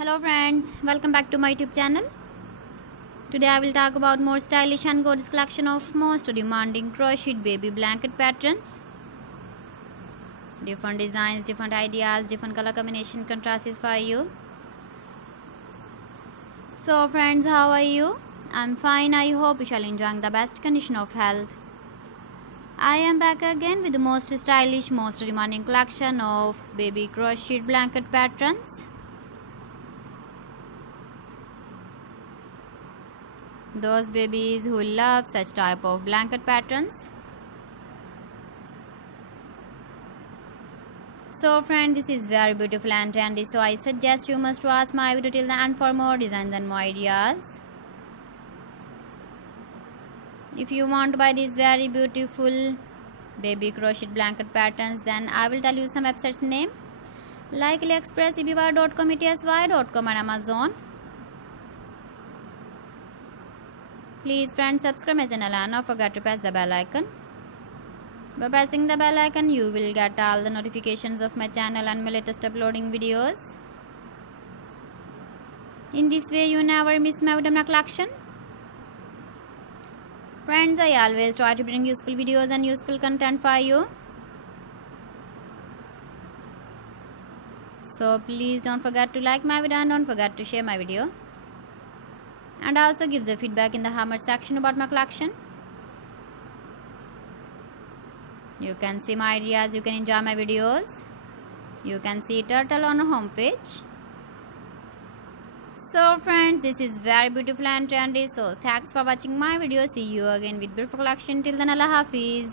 Hello friends, welcome back to my YouTube channel. Today I will talk about more stylish and gorgeous collection of most demanding crocheted baby blanket patterns. Different designs, different ideas, different color combination contrasts for you. So friends, how are you? I'm fine. I hope you shall enjoy the best condition of health. I am back again with the most stylish, most demanding collection of baby crocheted blanket patterns. Those babies who love such type of blanket patterns. So friends, this is very beautiful and trendy, so I suggest you must watch my video till the end for more designs and more ideas. If you want to buy these very beautiful baby crocheted blanket patterns, then I will tell you some websites name like AliExpress, eBay.com, ETSY.com and Amazon. Please friends, subscribe my channel and don't forget to press the bell icon. By pressing the bell icon, you will get all the notifications of my channel and my latest uploading videos. In this way, you never miss my video collection. Friends, I always try to bring useful videos and useful content for you. So please don't forget to like my video and don't forget to share my video. And also give the feedback in the comment section about my collection. You can see my ideas, you can enjoy my videos. You can see turtle on our home page. So friends, this is very beautiful and trendy. So thanks for watching my video. See you again with beautiful collection. Till then, Allah Hafiz.